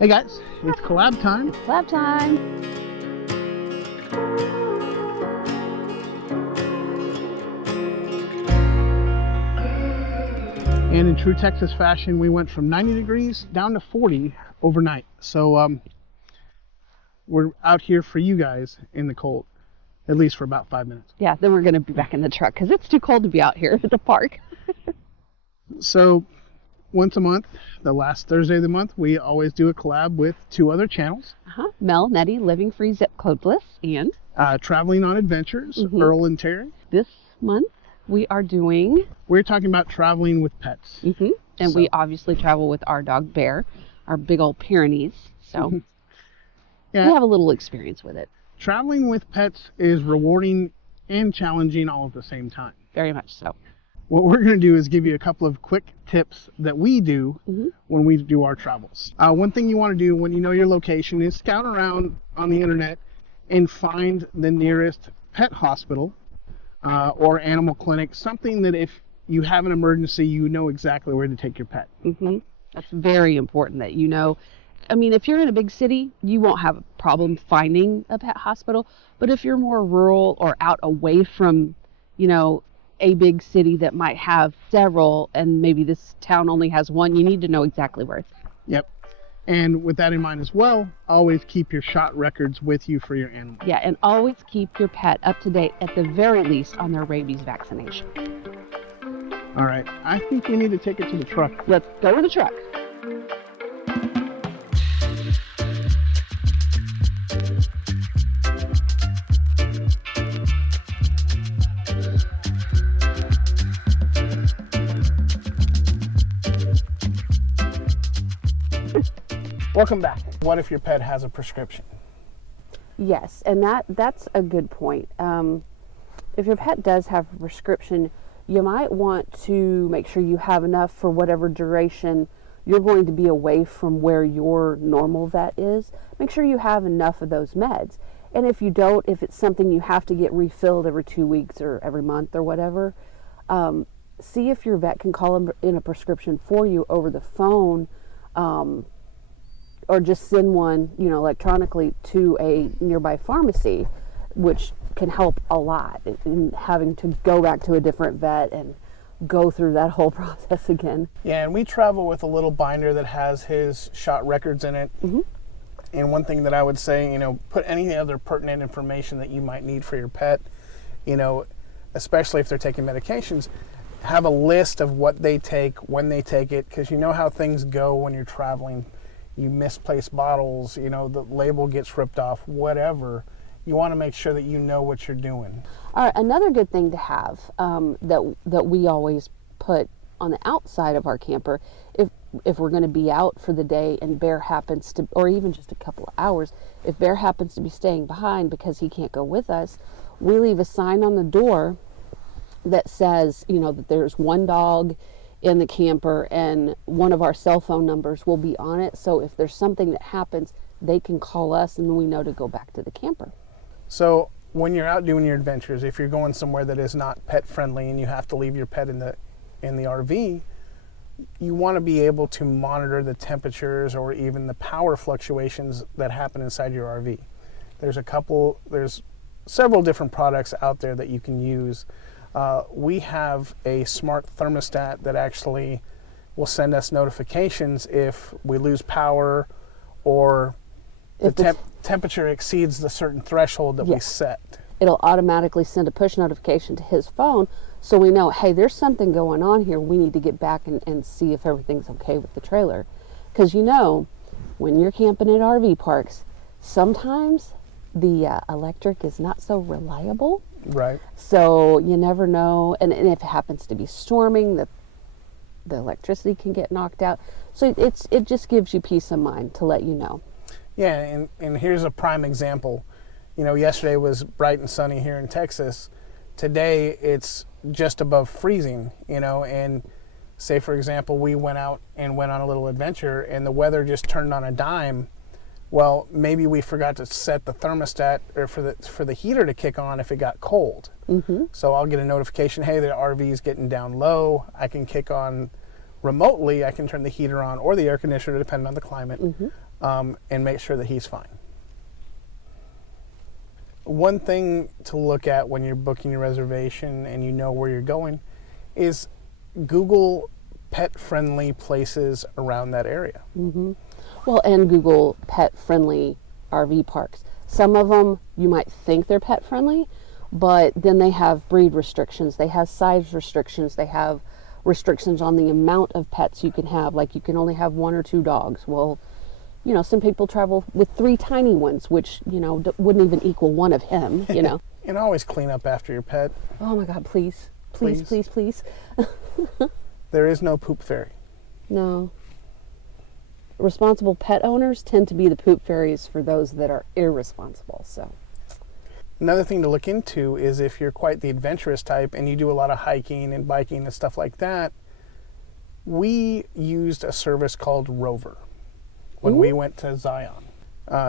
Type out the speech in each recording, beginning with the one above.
Hey guys, it's collab time. It's collab time. And in true Texas fashion, we went from 90 degrees down to 40 overnight. So we're out here for you guys in the cold, at least for about 5 minutes. Yeah, then we're going to be back in the truck because it's too cold to be out here at the park. So once a month, the last Thursday of the month, we always do a collab with 2 other channels. MelNetteLivingFreeZipcodeless and Traveling on Adventures, Earl and Terry. This month we are doing... We're talking about traveling with pets. And we obviously travel with our dog Bear, our big old Pyrenees. So yeah, we have a little experience with it. Traveling with pets is rewarding and challenging all at the same time. Very much so. What we're going to do is give you a couple of quick tips that we do when we do our travels. One thing you want to do when you know your location is scout around on the internet and find the nearest pet hospital or animal clinic, something that if you have an emergency, you know exactly where to take your pet. That's very important that you know. I mean, if you're in a big city, you won't have a problem finding a pet hospital. But if you're more rural or out away from, you know, a big city that might have several and maybe this town only has one, you need to know exactly where it's at. Yep. And with that in mind as well, always keep your shot records with you for your animal. Yeah, and always keep your pet up to date at the very least on their rabies vaccination. All right, I think we need to take it to the truck. Let's go to the truck. Welcome back. What if your pet has a prescription? Yes, and that's a good point. If your pet does have a prescription, you might want to make sure you have enough for whatever duration you're going to be away from where your normal vet is. Make sure you have enough of those meds. And if you don't, if it's something you have to get refilled every 2 weeks or every month or whatever, see if your vet can call in a prescription for you over the phone, or just send one, you know, electronically to a nearby pharmacy, which can help a lot in having to go back to a different vet and go through that whole process again. Yeah, and we travel with a little binder that has his shot records in it. And one thing that I would say, you know, put any other pertinent information that you might need for your pet, you know, especially if they're taking medications, have a list of what they take, when they take it, because you know how things go when you're traveling. You misplace bottles, you know, the label gets ripped off, whatever. You want to make sure that you know what you're doing. All right, another good thing to have that we always put on the outside of our camper, if we're going to be out for the day and Bear happens to, or even just a couple of hours, if Bear happens to be staying behind because he can't go with us, we leave a sign on the door that says, you know, that there's one dog in the camper and one of our cell phone numbers will be on it. So if there's something that happens, they can call us and we know to go back to the camper. So when you're out doing your adventures, if you're going somewhere that is not pet friendly and you have to leave your pet in the RV, you want to be able to monitor the temperatures or even the power fluctuations that happen inside your RV. There's several different products out there that you can use. We have a smart thermostat that actually will send us notifications if we lose power or the temperature exceeds the certain threshold that we set. It'll automatically send a push notification to his phone so we know, hey, there's something going on here. We need to get back and see if everything's okay with the trailer. Because you know, when you're camping at RV parks, sometimes the electric is not so reliable. Right. So you never know. And if it happens to be storming, the electricity can get knocked out. So it just gives you peace of mind to let you know. Yeah, and here's a prime example. You know, yesterday was bright and sunny here in Texas. Today it's just above freezing, you know, and say, for example, we went out and went on a little adventure and the weather just turned on a dime. Well, maybe we forgot to set the thermostat or for the heater to kick on if it got cold. So I'll get a notification, hey, the RV is getting down low. I can kick on remotely. I can turn the heater on or the air conditioner, depending on the climate. and make sure that he's fine. One thing to look at when you're booking your reservation and you know where you're going is Google pet-friendly places around that area. Well, and Google pet-friendly RV parks. Some of them you might think they're pet-friendly, but then they have breed restrictions, they have size restrictions, they have restrictions on the amount of pets you can have, like you can only have 1 or 2 dogs. Well, you know, some people travel with 3 tiny ones, which, you know, wouldn't even equal one of him, you know. And always clean up after your pet. Oh my God, please. Please, please, please. There is no poop fairy. No. Responsible pet owners tend to be the poop fairies for those that are irresponsible, so. Another thing to look into is if you're quite the adventurous type and you do a lot of hiking and biking and stuff like that, we used a service called RVer when we went to Zion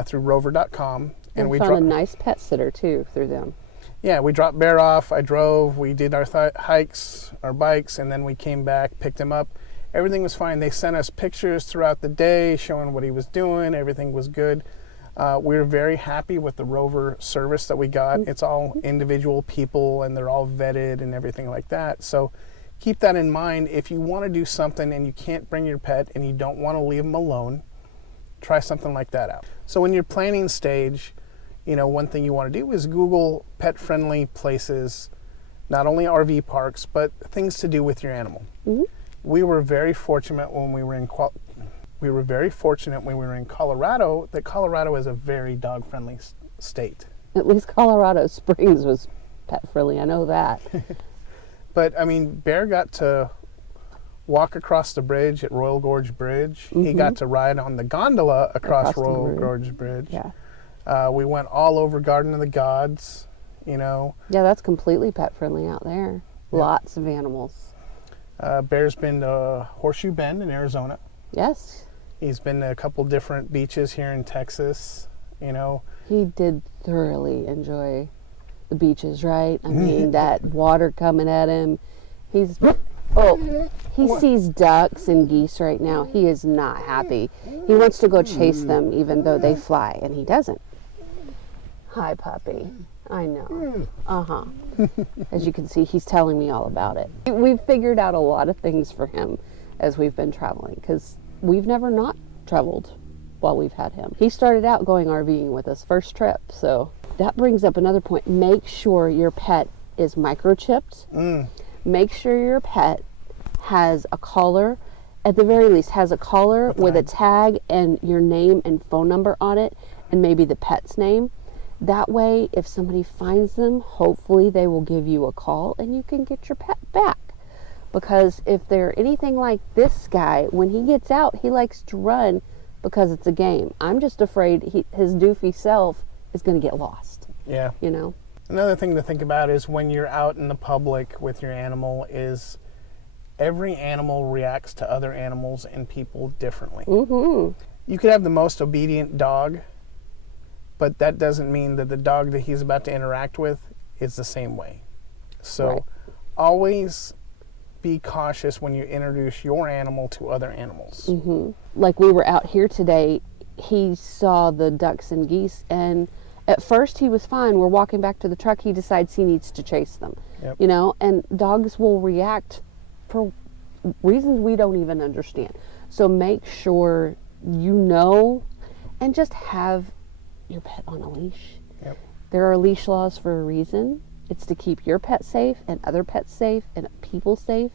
through RVer.com. And we found a nice pet sitter too through them. Yeah, we dropped Bear off, I drove, we did our hikes, our bikes, and then we came back, picked him up. Everything was fine. They sent us pictures throughout the day showing what he was doing. Everything was good. We were very happy with the RVer service that we got. It's all individual people and they're all vetted and everything like that. So keep that in mind. If you want to do something and you can't bring your pet and you don't want to leave them alone, try something like that out. So in your planning stage, you know, one thing you want to do is Google pet-friendly places, not only RV parks, but things to do with your animal. We were very fortunate when we were in Colorado that Colorado is a very dog-friendly state. At least Colorado Springs was pet-friendly, I know that. But I mean, Bear got to walk across the bridge at Royal Gorge Bridge. He got to ride on the gondola across Royal Gorge Bridge. Yeah. We went all over Garden of the Gods, you know. Yeah, that's completely pet-friendly out there. Yeah. Lots of animals. Bear's been to Horseshoe Bend in Arizona. Yes. He's been to a couple different beaches here in Texas, you know. He did thoroughly enjoy the beaches, right? I mean, that water coming at him. He sees ducks and geese right now. He is not happy. He wants to go chase them even though they fly, and he doesn't. Hi, puppy. I know. As you can see, he's telling me all about it. We've figured out a lot of things for him as we've been traveling, because we've never not traveled while we've had him. He started out going RVing with us first trip, so that brings up another point. Make sure your pet is microchipped. Make sure your pet has a collar, at the very least has a collar with a tag and your name and phone number on it, and maybe the pet's name. That way, if somebody finds them, hopefully they will give you a call and you can get your pet back. Because if they're anything like this guy, when he gets out, he likes to run because it's a game. I'm just afraid his doofy self is going to get lost. Yeah. You know? Another thing to think about is when you're out in the public with your animal is every animal reacts to other animals and people differently. You could have the most obedient dog, but that doesn't mean that the dog that he's about to interact with is the same way. So always be cautious when you introduce your animal to other animals. Like we were out here today, he saw the ducks and geese, and at first he was fine. We're walking back to the truck, he decides he needs to chase them. You know, and dogs will react for reasons we don't even understand. So make sure you know, and just have your pet on a leash. There are leash laws for a reason. It's to keep your pet safe and other pets safe and people safe.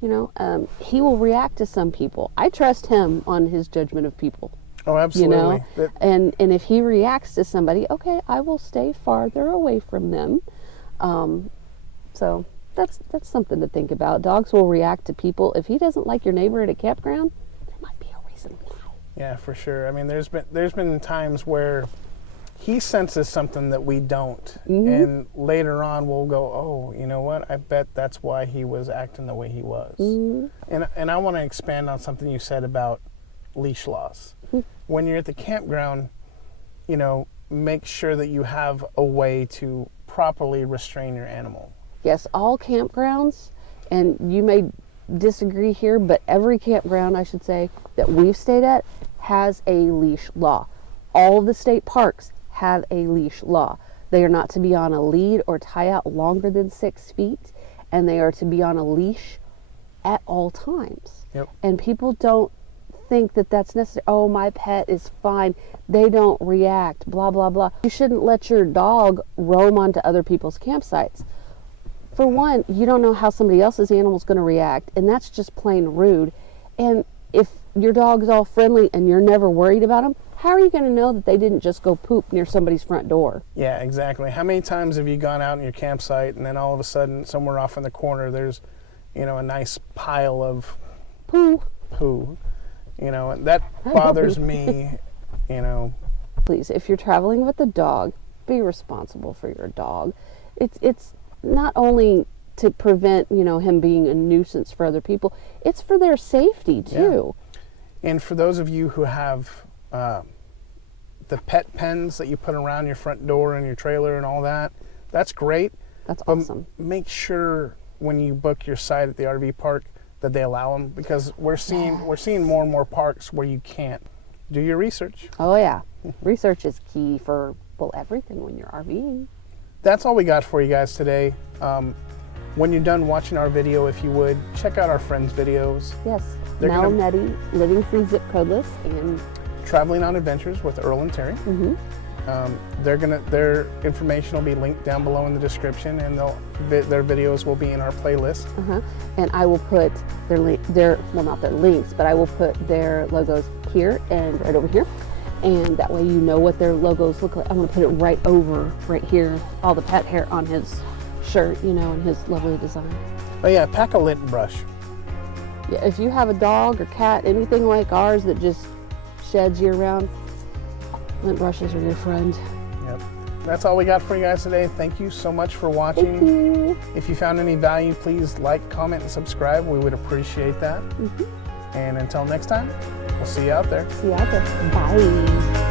You know, he will react to some people. I trust him on his judgment of people. Oh, absolutely. You know, and if he reacts to somebody, okay, I will stay farther away from them. So that's something to think about. Dogs will react to people. If he doesn't like your neighbor at a campground, there might be a reason why. Yeah, for sure. I mean, there's been times where he senses something that we don't, and later on we'll go, oh, you know what? I bet that's why he was acting the way he was. And I want to expand on something you said about leash laws. When you're at the campground, you know, make sure that you have a way to properly restrain your animal. Yes, all campgrounds, and you may disagree here, but every campground, I should say, that we've stayed at has a leash law. All of the state parks have a leash law. They are not to be on a lead or tie out longer than 6 feet, and they are to be on a leash at all times. Yep. And people don't think that that's necessary. Oh, my pet is fine. They don't react, blah, blah, blah. You shouldn't let your dog roam onto other people's campsites. For one, you don't know how somebody else's animal is going to react, and that's just plain rude. And if your dog's all friendly and you're never worried about them, how are you going to know that they didn't just go poop near somebody's front door? Yeah, exactly. How many times have you gone out in your campsite and then all of a sudden somewhere off in the corner there's, you know, a nice pile of Poo. You know, and that bothers me, you know. Please, if you're traveling with a dog, be responsible for your dog. It's not only to prevent, you know, him being a nuisance for other people, it's for their safety too. Yeah. And for those of you who have the pet pens that you put around your front door and your trailer and all that, that's great. That's but awesome. Make sure when you book your site at the RV park that they allow them, because we're seeing more and more parks where you can't. Do your research. Oh yeah, research is key for, well, everything when you're RVing. That's all we got for you guys today. When you're done watching our video, if you would, check out our friends' videos. Yes, They're MelNetteLivingFreeZipcodeless and Traveling on Adventures with Earl and Terry. mm-hmm. Their information will be linked down below in the description, and their videos will be in our playlist. And I will put their well, not their links, but I will put their logos here and right over here, and that way you know what their logos look like. I'm going to put it right here, all the pet hair on his shirt, you know, and his lovely design. Oh yeah, pack a lint brush. Yeah, if you have a dog or cat, anything like ours that just sheds year round, lint brushes are your friend. Yep. That's all we got for you guys today. Thank you so much for watching. Thank you. If you found any value, please like, comment, and subscribe. We would appreciate that. And until next time, we'll see you out there. See you out there. Bye.